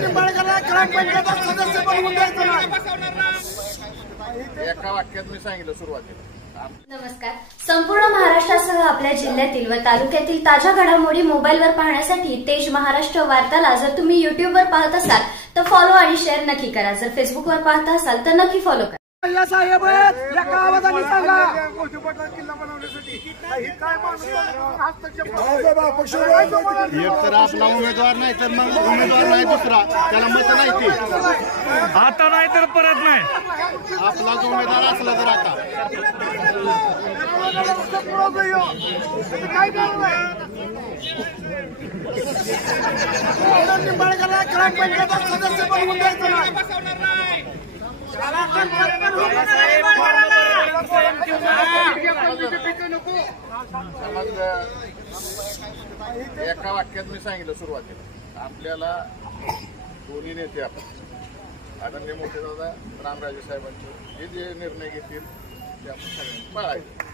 निंबाळकरला ग्रामपंचायत सदस्य बनवून द्यायचं नाही. एका वाक्यात मी सांगितलं सुरुवातीला. नमस्कार. संपूर्ण महाराष्ट्रासह आपल्या जिल्ह्यातील व तालुक्यातील ताज्या घडामोडी मोबाईलवर पाहण्यासाठी तेज महाराष्ट्र वार्ताला जर तुम्ही युट्यूबवर पाहत असाल तर फॉलो आणि शेअर नक्की करा. जर फेसबुकवर पाहत असाल तर नक्की फॉलो करा. साहेब एका आवाजाने सांगा किल्ला बनवण्यासाठी काय एक तर आपला उमेदवार नाही तर मग उमेदवार नाही दुसरा त्याला मत नाही ते आता नाही तर परत नाही. आपला जो उमेदवार असला तर आता निंबाळकरला ग्रामपंचायत सदस्य बनवून द्यायचं नाही. एका वाक्यात मी सांगितलं सुरुवातीला. आपल्याला दोन्ही नेते आपण आदरणीय मोठे दादा रामराजे साहेबांचे जे जे निर्णय घेतील ते आपण सगळ्यांनी पाळायचे.